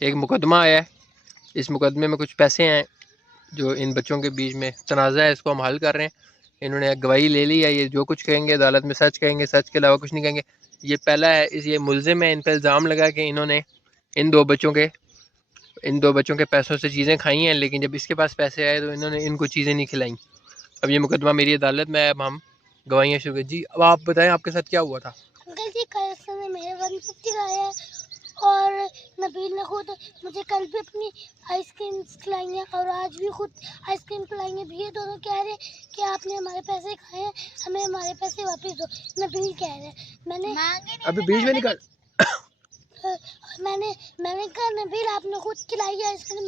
एक मुकदमा आया है, इस मुकदमे में कुछ पैसे हैं जो इन बच्चों के बीच में तनाज़ा है, इसको हम हल कर रहे हैं। इन्होंने गवाही ले ली है, ये जो कुछ कहेंगे अदालत में सच कहेंगे, सच के अलावा कुछ नहीं कहेंगे। ये पहला है, ये मुलजिम है, इन पर इल्ज़ाम लगा कि इन्होंने इन दो बच्चों के पैसों से चीज़ें खाई हैं, लेकिन जब इसके पास पैसे आए तो इन्होंने इनको चीज़ें नहीं खिलाई। अब ये मुकदमा मेरी अदालत में है, अब हम गवाहियाँ शुरू जी। अब आप बताएं आपके साथ क्या हुआ था? अंकल जी कल ने मेरे 150 खाया है और नबील ने खुद मुझे कल भी अपनी आइसक्रीम खिलाई है और आज भी खुद आइसक्रीम खिलाई है। ये दोनों कह रहे हैं कि आपने हमारे पैसे खाए हैं, हमें हमारे पैसे वापस दो। नबील कह रहे हैं, मैंने अभी बीच में निकल मैंने कहा नबील आपने खुद खिलाई है आइसक्रीम।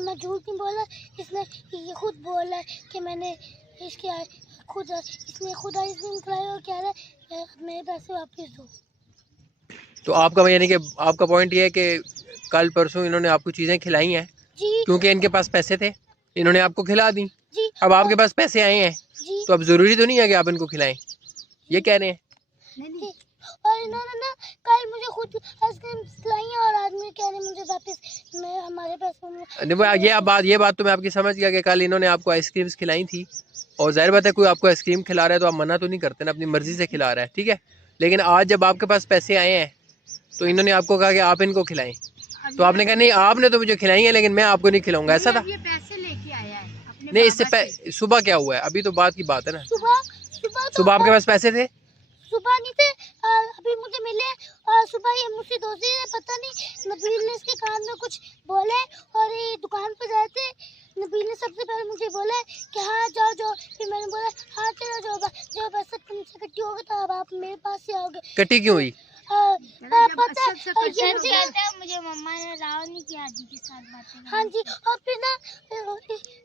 मैं झूठ नहीं बोला, इसने ये खुद बोला है कि मैंने इसने खुद आइसक्रीम खिलाई और कह रहा है मेरे पैसे वापस दो। तो आपका यानी कि आपका पॉइंट ये है कि कल परसों इन्होंने आपको चीज़ें खिलाई हैं क्योंकि इनके पास पैसे थे, इन्होंने आपको खिला दी। अब आपके पास पैसे आए हैं तो अब ज़रूरी तो नहीं है कि आप इनको खिलाएं, ये कह रहे हैं। और इन्होंने ना कल मुझे खुद आइसक्रीम खिलाई है और आज मुझे कह रहे हैं मुझे वापस हमारे पैसे। ये बात तो मैं आपकी समझ गया कि कल इन्होंने आपको आइसक्रीम खिलाई थी और जाहिर बात है कोई आपको आइसक्रीम खिला रहा है तो आप मना तो नहीं करते ना, अपनी मर्जी से खिला रहा है, ठीक है। लेकिन आज जब आपके पास पैसे आए हैं तो इन्होंने आपको कहा कि आप इनको खिलाएं, तो आपने कहा नहीं आपने तो मुझे खिलाई है लेकिन मैं आपको नहीं खिलाऊंगा, ऐसा था? ये पैसे लेके आया है नहीं, इससे सुबह क्या हुआ है? अभी तो बात की बात है ना। सुबह आपके पास पैसे थे? सुबह नहीं थे, अभी मुझे मिले और सुबह ये मुझसे दोस्ती है, पता नहीं नबील ने इसके कान में कुछ बोले और ये दुकान पे गए थे। नबील ने सबसे पहले मुझे बोला कि हाँ जाओ जाओ, फिर मैंने बोला हाँ चलो जाओ, जब ऐसा तुमसे कट्टी होगी तो अब आप मेरे पास ही आओगे। कट्टी क्यों हुई? पता मुझे मम्मा ने राव नहीं किया आदि के साथ बातें। हाँ जी, और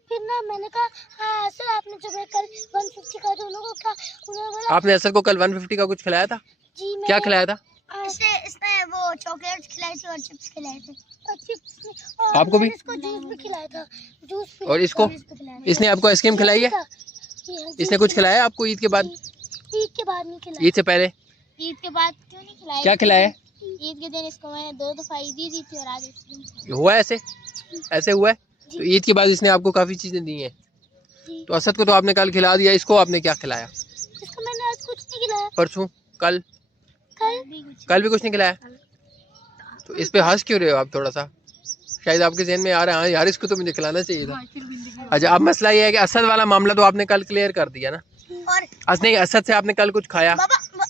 फिर ना मैंने कहा हाँ सर आपने जो मैं कल 150 का दोनों को कहा, उन्होंने बोला आपने असर को कल 150 का कुछ खिलाया था? जी। क्या खिलाया था? इसने वो चॉकलेट्स खिलाई थी और चिप्स खिलाए थे और चिप्स आपको भी? इसको जूस भी खिलाया था, जूस भी। और इसको? इसने आपको आइसक्रीम खिलाई है? इसने कुछ खिलाया आपको ईद के बाद? ईद के बाद नहीं खिलाया। ईद से पहले? ईद के बाद क्यों नहीं खिलाया? क्या खिलाया? ईद के दिन इसको मैंने 2 दफा ईदी दी थी और आज आइसक्रीम हुआ ऐसे हुआ है? तो ईद के बाद इसने आपको काफी चीजें दी हैं, तो असद को तो आपने कल खिला दिया, इसको आपने क्या खिलाया? इसको मैंने आज कुछ नहीं खिलाया। परसों? कल भी कुछ नहीं खिलाया? तो इस पे हंस क्यों रहे हो आप? थोड़ा सा शायद आपके जहन में आ रहा है यार इसको तो मुझे खिलाना चाहिए था। अच्छा, अब मसला ये है कि असद वाला मामला तो आपने कल क्लियर कर दिया ना। असद से आपने कल कुछ खाया?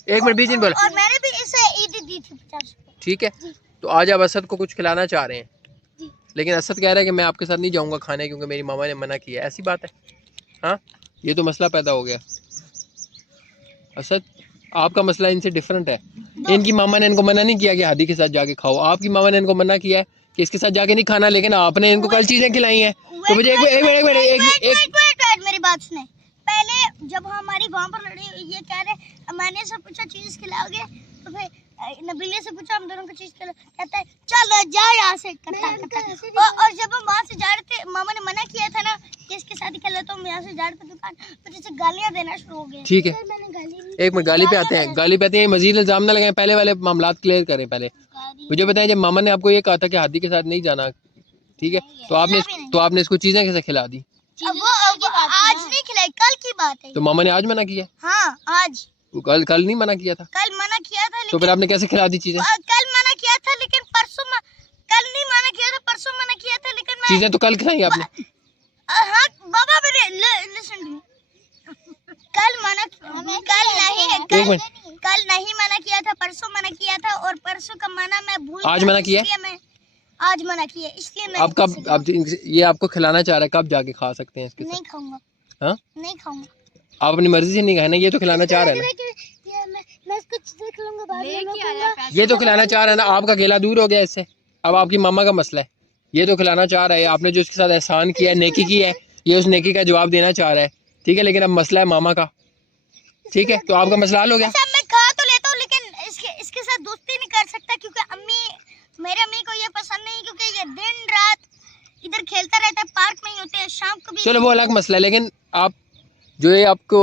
एक मिनट बीच में बोलो। और मैंने भी इसे ईद दी थी 50। ठीक है, तो आज आप असद को कुछ खिलाना चाह रहे हैं, लेकिन असद कह रहा है कि मैं आपके साथ नहीं जाऊंगा खाने क्योंकि मेरी मामा ने मना किया। ऐसी बात है? हाँ, ये तो मसला पैदा हो गया। असद, आपका मसला इनसे डिफरेंट है। इनकी मामा ने इनको मना नहीं किया कि हादी के साथ जाके खाओ, आपकी मामा ने इनको मना किया है कि इसके साथ जाके नहीं खाना, लेकिन आपने इनको कल चीजें खिलाई हैं। तो मुझे एक मेरी बात सुने। पहले जब हमारी वहाँ पर लड़ी, ये कह रहे मैंने सब पूछा चीज खिलाओगे, तो फिर नबील से पूछा हम दोनों को चीज खिला, कहता है चल जा यहाँ से और जब हम वहाँ से जा रहे थे मामा ने मना किया था ना कि इसके साथ ही खिला, तो हम यहाँ से जा रहे थे दुकान, तो जैसे गालियाँ देना शुरू हो गए। ठीक है, एक मिनट गाली पे आते हैं, गाली पे आते हैं, मजीद इल्जाम ना लगाएं, पहले वाले मामलात क्लियर करें। पहले मुझे बताएं, जब मामा ने आपको ये कहा था कि हादी के साथ नहीं जाना, ठीक है, तो आपने इसको चीजें कैसे खिला दी? वो आज नहीं खिलाई, कल की बात है। तो मामा ने आज मना किया? हाँ आज। तो कल नहीं मना किया था? कल मना किया था, तो फिर आपने कैसे खिला दी चीजें? कल मना किया था लेकिन परसों कल नहीं मना किया था, परसों मना किया था, लेकिन मैं चीजें तो कल खिलाई आपने। हाँ बाबा मेरे लिसन टू मी, कल नहीं मना किया था, परसों मना किया था और परसों का मना मैं भूल आज मना किया? आज मना किया, इसलिए मैं अब कब अब ये आपको खिलाना चाह रहा है, कब जाके खा सकते हैं इसके साथ? नहीं खाऊंगा। हाँ, नहीं खाऊंगा। आप अपनी मर्जी से नहीं खाना, ये तो खिलाना चाह रहा है ना। मैं इसको देख लूंगा बाद में। ये तो खिलाना चाह रहा है ना, आपका गिला दूर हो गया इससे। अब आपकी मामा का मसला है, ये तो खिलाना चाह रहा है, आपने जो इसके साथ एहसान किया है, नेकी की है, ये उस नेकी का जवाब देना चाह रहा है, ठीक है, लेकिन अब मसला है मामा का, ठीक है, तो आपका मसला हल हो गया। मैं खा तो लेता हूँ लेकिन इसके साथ दोस्ती नहीं कर सकता क्योंकि मेरे अम्मी को ये पसंद नहीं, क्योंकि ये दिन रात इधर खेलता रहता है, पार्क में ही होते हैं, शाम को भी। चलो वो अलग मसला है, लेकिन आप जो ये आपको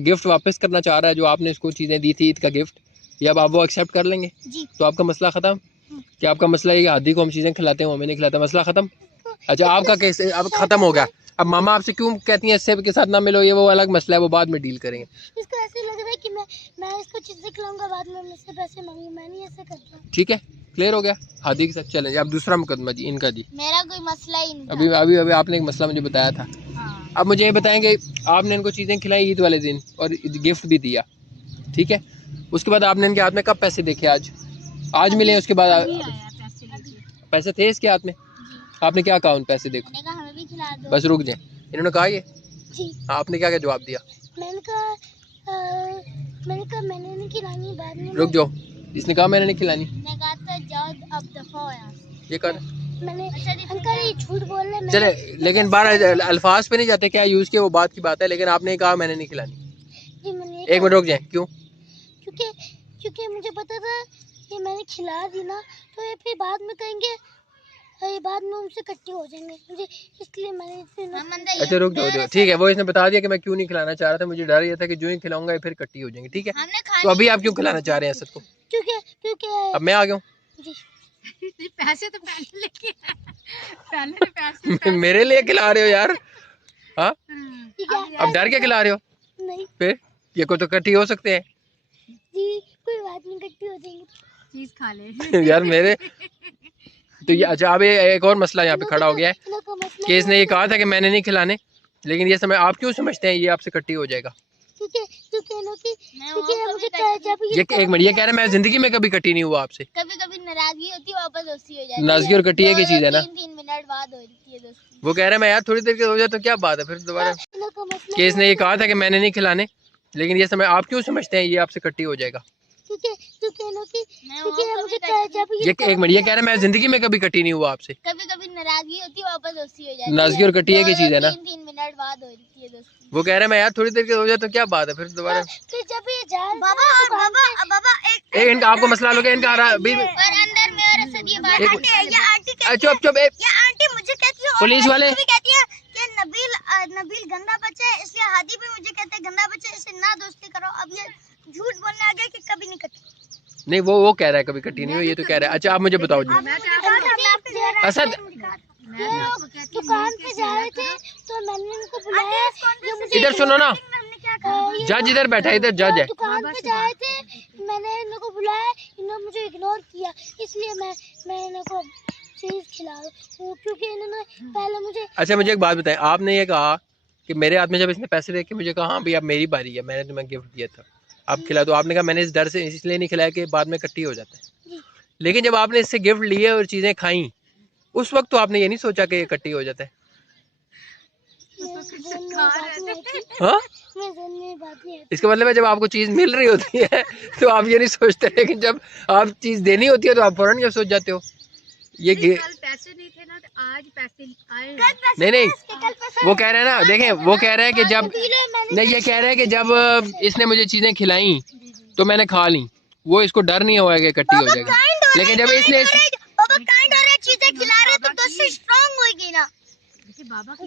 गिफ्ट वापस करना चाह रहा है, जो आपने इसको चीजें दी थी ईद का गिफ्ट, ये अब आप वो एक्सेप्ट कर लेंगे जी। तो आपका मसला खत्म। क्या आपका मसला है कि हादी को हम चीज़ें खिलाते हैं, हमें नहीं खिलाता, मसला ख़त्म? अच्छा आपका केस अब ख़त्म हो गया। अब मामा आपसे क्यों कहती हैं इससे के साथ ना मिलो, ये वो अलग मसला है, वो बाद में डील करेंगे। इसको ऐसे लग रहा है कि मैं इसको चीज़ें खिलाऊंगा, बाद में मुझसे पैसे मांगूंगा, मैं नहीं ऐसे करता। ठीक है, क्लियर हो गया हादी के साथ। चलें अब दूसरा मुकदमा जी इनका जी। मेरा कोई मसला ही नहीं था। अभी आपने एक मसला मुझे बताया था। हाँ। अब मुझे ये बताएंगे, आपने इनको चीज़ें खिलाई ईद वाले दिन और गिफ्ट भी दिया, ठीक है, उसके बाद आपने इनके हाथ में कब पैसे देखे? आज मिले? उसके बाद पैसे थे इसके हाथ में? आपने क्या कहा उन पैसे देखो? मैंने कहा हमें भी खिला दो। बस रुक जाए, इन्होंने कहा ये जी। आपने क्या क्या जवाब दिया? मैंने कहा मैंने नहीं खिलानी, बाद में रुक जाओ, इसने कहा मैंने नहीं खिलानी, मैंने कहा था जाओ अब दफा हो यहाँ से। ये कर मैंने अंकल ये झूठ बोल रहे हैं। चले, लेकिन बार अल्फाज पे नहीं जाते, क्या यूज़ किया वो बात की बात है, लेकिन आपने कहा मैंने नहीं खिलानी। जी मैंने एक मिनट रुक जाए, क्यों? क्योंकि मुझे पता था कि मैंने खिला दी ना तो ये फिर बाद में कहेंगे, ये बाद में उनसे इकट्ठे हो जाएंगे मुझे, इसलिए मैंने। अच्छा रुक जाओ, ठीक है, वो इसने बता दिया कि मैं क्यों नहीं खिलाना चाह रहा था, मुझे डर ये था कि जो ही खिलाऊंगा ये फिर इकट्ठी हो जाएंगे, ठीक है। तो अभी आप क्यों खिलाना चाह रहे हैं असद को? क्योंकि अब मैं आ गया हूँ। पैसे तो पहले लेके पहले तो पैसे मेरे लिए खिला रहे हो यार? हाँ, अब डर के खिला रहे हो? नहीं फिर ये को तो इकट्ठी हो सकते हैं जी, कोई बात नहीं, इकट्ठी हो जाएंगे, चीज खा ले। यार मेरे तो ये। अच्छा अब एक और मसला यहाँ पे खड़ा हो गया है कि इसने ये कहा था कि मैंने नहीं खिलाने, लेकिन ये समय आप क्यों समझते हैं ये आपसे इकट्ठी हो जाएगा? ये एक मिनट, ये कह रहे हैं मैं जिंदगी में कभी इकट्ठी नहीं हुआ आपसे। कभी कभी नाराजगी होती है, वापस दोस्ती हो जाती है। नाराजगी और इकट्ठी एक ही चीज है ना। 3 मिनट बाद हो जाती है दोस्ती। वो कह रहे हैं मैं यार थोड़ी देर के हो जाए तो क्या बात है, फिर दोबारा कि इसने ये कहा था कि मैंने नहीं खिलाने, लेकिन ये समय आप क्यों समझते हैं ये आपसे इकट्ठी हो जाएगा? ये एक मिनट, ये कह रहे हैं मैं जिंदगी में कभी इकट्ठी नहीं हुआ आपसे। कभी कभी नाराजगी होती है, वापस दोस्ती हो जाती है। नाराजगी और इकट्ठी एक ही चीज है ना। 3 मिनट बाद हो जाती है दोस्ती। वो कह रहे हैं मैं यार थोड़ी देर के हो जाए तो क्या बात है, फिर दोबारा एक इनका आपको मसला हो गया, इनका और अंदर में और असद ये बात चुप आंटी मुझे कहती है, पुलिस वाले कहती है कि नबील गंदा बच्चा है, इसलिए हादी भी मुझे कहते हैं गंदा बच्चा, इससे ना दोस्ती करो। अब ये झूठ बोलने आ गया कि कभी नहीं कटी। नहीं, वो कह रहा है कभी इकट्ठी नहीं हुई, ये तो कह रहा है। अच्छा आप मुझे बताओ जी असद, दुकान पे जा रहे थे तो मैंने उनको बुलाया, इधर सुनो ना, जज इधर बैठा है, इधर जज है। दुकान पे जा रहे थे, मैंने इनको बुलाया, इन्होंने मुझे इग्नोर किया, इसलिए मैं इनको चीज खिला रहा हूँ, क्योंकि इन्होंने पहले मुझे। अच्छा मुझे एक बात बताएं, आपने ये कहा कि मेरे हाथ में जब इसने पैसे देखे मुझे कहा हाँ भाई अब मेरी बारी है, मैंने तुम्हें गिफ्ट दिया था, आप खिला दो। आपने कहा मैंने इस डर से इसलिए नहीं खिलाया कि बाद में इकट्ठी हो जाता है, लेकिन जब आपने इससे गिफ्ट लिए और चीज़ें खाई उस वक्त तो आपने ये नहीं सोचा कि ये इकट्ठी हो जाता है। हाँ, इसका मतलब है जब आपको चीज़ मिल रही होती है तो आप ये नहीं सोचते, लेकिन जब आप चीज़ देनी होती है तो आप फौरन ये सोच जाते हो। ये पैसे नहीं थे ना तो आज पैसे आए। नहीं, वो कह रहे हैं ना, देखें वो कह रहे हैं कि जब नहीं, ये कह रहे हैं कि जब इसने मुझे चीज़ें खिलाई तो मैंने खा ली, वो इसको डर नहीं हुआ कि इकट्ठी हो जाएगा, लेकिन जब इसने चीजें खिला रहे तो दोस्ती स्ट्रांग होगी ना।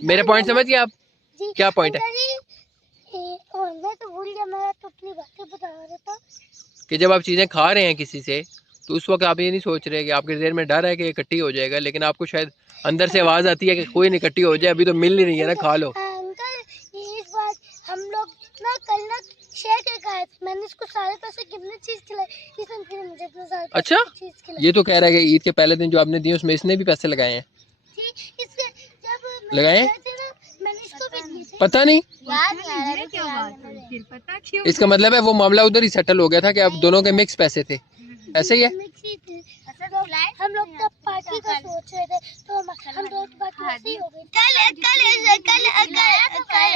मेरे पॉइंट समझ गए आप? क्या पॉइंट है? तो भूल गया, मैं तो अपनी बातें बता रहा था कि जब आप चीज़ें खा रहे हैं किसी से तो उस वक्त आप ये नहीं सोच रहे कि आपके दिल में डर है कि इकट्ठी हो जाएगा, लेकिन आपको शायद अंदर से आवाज़ आती है कि कोई नहीं इकट्ठी हो जाए, अभी तो मिल ही रही है ना, खा लो। अंकल इस बार हम लोग ना कल ना शेयर करके आए थे, मैंने इसको सारे पैसे कितने चीज खिलाई, इसने फिर मुझे इतने सारे अच्छा, चीज खिलाई। ये तो कह रहा है कि ईद के पहले दिन जो आपने दिए उसमें इसने भी पैसे लगाए हैं। इससे जब लगाए मैंने इसको भी दिए थे। पता नहीं याद नहीं आ रहा क्या बात है, फिर पता क्यों? इसका मतलब है वो मामला उधर ही सेटल हो गया था कि आप दोनों के मिक्स पैसे थे, ऐसे ही है। हम लोग तब पार्टी का सोच रहे थे तो हम दोनों की पार्टी ऐसे ही हो गई।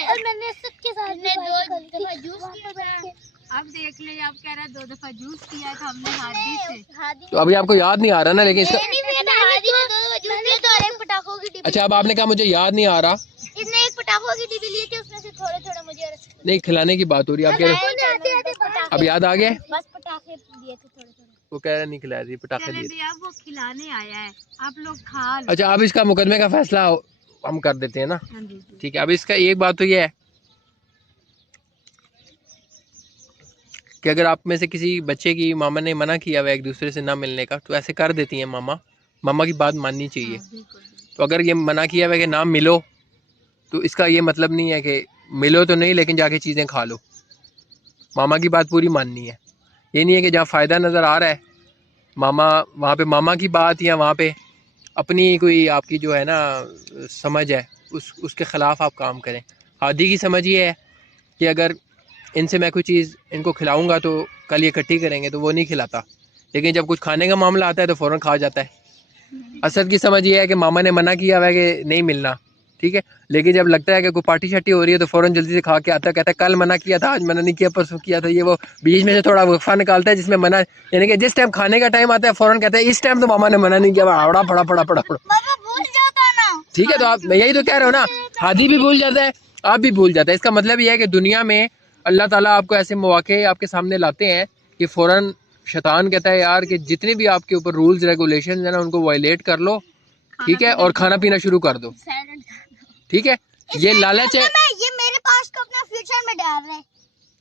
और मैंने सबके साथ भी पार्टी कर ली। वहाँ पे बैठ के अब देख ले, आप कह रहा है 2 दफा जूस पिया था हमने हादी से। तो अभी आपको याद नहीं आ रहा ना, लेकिन इसका अच्छा अब आपने कहा मुझे याद नहीं आ रहा, इसने एक पटाखों की डिब्बी ली थी, उसमें से थोड़े थोड़े मुझे नहीं खिलाने की बात हो रही है आप कह रहे, अब याद आ गया? बस पटाखे दिए थे थोड़े थोड़े। वो कह रहा नहीं खिला रही, पटाखे दिए। भैया वो खिलाने आया है, आप लोग खा लो। अच्छा अब इसका मुकदमे का फैसला हम कर देते हैं ना, ठीक है। अब इसका एक बात तो ये है कि अगर आप में से किसी बच्चे की मामा ने मना किया हुआ एक दूसरे से ना मिलने का, तो ऐसे कर देती हैं मामा की बात माननी चाहिए। हाँ, बिल्कुल। तो अगर ये मना किया हुआ है कि ना मिलो, तो इसका ये मतलब नहीं है कि मिलो तो नहीं लेकिन जाके चीज़ें खा लो। मामा की बात पूरी माननी है। ये नहीं है कि जहाँ फ़ायदा नज़र आ रहा है मामा, वहाँ पे मामा की बात या वहाँ पे अपनी कोई आपकी जो है ना समझ है उसके ख़िलाफ़ आप काम करें। हादी की समझ ये है कि अगर इनसे मैं कोई चीज़ इनको खिलाऊंगा तो कल ये इकट्ठी करेंगे, तो वो नहीं खिलाता। लेकिन जब कुछ खाने का मामला आता है तो फ़ौरन खा जाता है। असद की समझ ये है कि मामा ने मना किया हुआ है कि नहीं मिलना, ठीक है, लेकिन जब लगता है कि कोई पार्टी शार्टी हो रही है तो फ़ौरन जल्दी से खा के आता है, कहता है कल मना किया था, आज मना नहीं किया, परसों किया था। ये वो बीच में से थोड़ा वक्फा निकालता है जिसमें मना, यानी कि जिस टाइम खाने का टाइम आता है फ़ौरन कहता है इस टाइम तो मामा ने मना नहीं किया, बड़ा पड़ा पड़ा पड़ा पड़ा। पापा भूल जाता ना। ठीक है, तो आप, मैं यही तो कह रहा हूँ ना, हादी भी भूल जाता है, आप भी भूल जाता है। इसका मतलब ये है कि दुनिया में अल्लाह ताला आपको ऐसे मौके आपके सामने लाते हैं कि फ़ौरन शैतान कहता है यार कि जितने भी आपके ऊपर रूल्स रेगुलेशन है ना उनको वायलेट कर लो, ठीक है, और खाना पीना शुरू कर दो, ठीक है। ये लालच है, ये मेरे पास को अपना फ्यूचर में डाल रहे हैं।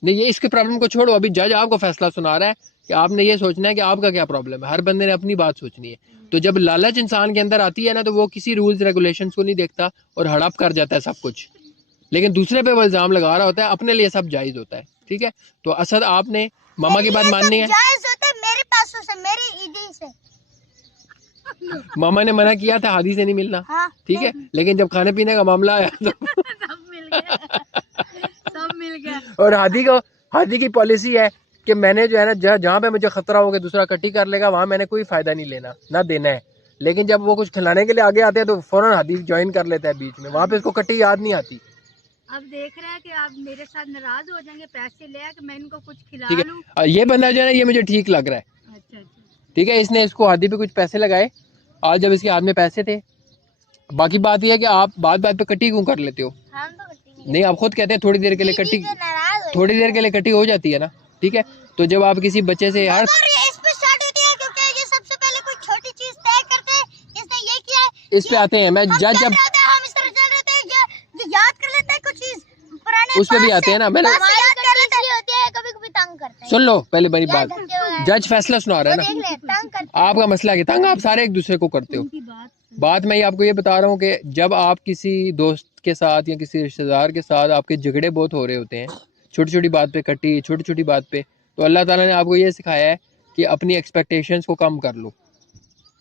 नहीं ये इसके प्रॉब्लम को छोड़ो, अभी जज आपको फैसला सुना रहा है कि आपने ये सोचना है कि आपका क्या प्रॉब्लम है। हर बंदे ने अपनी बात सोचनी है। तो जब लालच इंसान के अंदर आती है ना तो वो किसी रूल्स रेगुलेशंस को नहीं देखता और हड़प कर जाता है सब कुछ, लेकिन दूसरे पे वो इल्ज़ाम लगा रहा होता है, अपने लिए सब जायज़ होता है, ठीक है। तो असद आपने मामा की बात माननी है। जायज होता है मेरे पैसों से, मेरी ईदी से। मामा ने मना किया था हादी से नहीं मिलना, हाँ, ठीक है, लेकिन जब खाने पीने का मामला आया तो सब मिल गया, सब मिल गया। और हादी की पॉलिसी है कि मैंने जो है ना जहाँ पे मुझे खतरा हो कि दूसरा कट्टी कर लेगा वहाँ मैंने कोई फायदा नहीं लेना ना देना है। लेकिन जब वो कुछ खिलाने के लिए आगे आते हैं तो फौरन हादी ज्वाइन कर लेता है बीच में, वहाँ पे उसको कट्टी याद नहीं आती। अब देख रहा है कि आप मेरे साथ नाराज हो जाएंगे, पैसे ले आके मैं इनको कुछ खिला ठीक लूं। है, ये बंदा जो है ना ये मुझे ठीक लग रहा है, अच्छा अच्छा। ठीक है, इसने इसको हादी पे कुछ पैसे लगाए, आज जब इसके हाथ में पैसे थे। बाकी बात यह है कि आप बात बात पे कट्टी क्यों कर लेते हो? हम तो करते नहीं, आप खुद कहते हैं थोड़ी देर के लिए कट्टी, थोड़ी देर के लिए कट्टी हो जाती है ना, ठीक है। तो जब आप किसी बच्चे से यार इस पे स्टार्ट होती है क्योंकि ये सबसे पहले कोई छोटी चीज तय करते हैं, इसने ये किया है, इस पे आते हैं, मैं हम जज चल जब रहे होते हैं, हम इस तरह चल रहे होते हैं, ये याद कर लेता है कुछ चीज पुराने, उस पे भी आते हैं ना। मैंने याद कर लेता है, कभी कभी तंग करते हैं। सुन लो पहले मेरी बात, जज फैसला सुना रहा है देख ना, ले तंग करते आपका मसला है कि तंग आप सारे एक दूसरे को करते हो। उनकी बात मैं आपको ये बता रहा हूँ कि जब आप किसी दोस्त के साथ या किसी रिश्तेदार के साथ आपके झगड़े बहुत हो रहे होते हैं, छोटी छोटी बात पे कट्टी, छोटी छोटी बात पे, तो अल्लाह ताला ने आपको ये सिखाया है कि अपनी एक्सपेक्टेशंस को कम कर लो,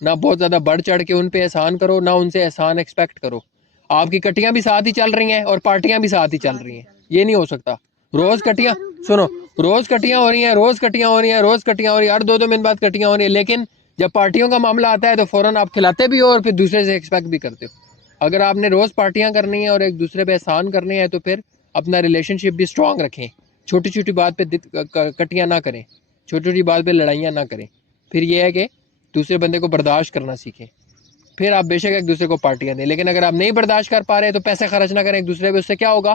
ना बहुत ज़्यादा बढ़ चढ़ के उन पे एहसान करो, ना उनसे एहसान एक्सपेक्ट करो। आपकी कट्टियाँ भी साथ ही चल रही हैं और पार्टियाँ भी साथ ही चल रही हैं, ये नहीं हो सकता। रोज़ कट्टियाँ, सुनो, रोज़ कट्टियाँ हो रही हैं, रोज़ कट्टियाँ हो रही हैं, रोज़ कट्टियाँ हो रही हैं, हर 2-2 महीने बाद कट्टियाँ हो रही हैं, लेकिन जब पार्टियों का मामला आता है तो फ़ौरन आप खिलाते भी हो और फिर दूसरे से एक्सपेक्ट भी करते हो। अगर आपने रोज़ पार्टियाँ करनी है और एक दूसरे पे एहसान करने हैं तो फिर अपना रिलेशनशिप भी स्ट्रॉन्ग रखें, छोटी छोटी बात पे कट्टियाँ ना करें, छोटी छोटी बात पे लड़ाइयाँ ना करें। फिर ये है कि दूसरे बंदे को बर्दाश्त करना सीखें, फिर आप बेशक एक दूसरे को पार्टियाँ दें। लेकिन अगर आप नहीं बर्दाश्त कर पा रहे तो पैसे खर्च ना करें एक दूसरे पे, उससे क्या होगा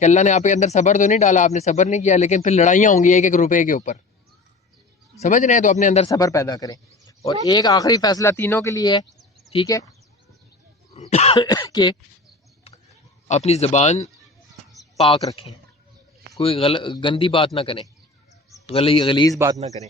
कि अल्लाह ने आपके अंदर सब्र तो नहीं डाला, आपने सब्र नहीं किया, लेकिन फिर लड़ाइयाँ होंगी एक एक रुपए के ऊपर, समझ रहे हैं। तो अपने अंदर सब्र पैदा करें। और एक आखिरी फैसला तीनों के लिए है, ठीक है, कि अपनी ज़बान पाक रखें, कोई गंदी बात ना करें, गलीज़ बात ना करें।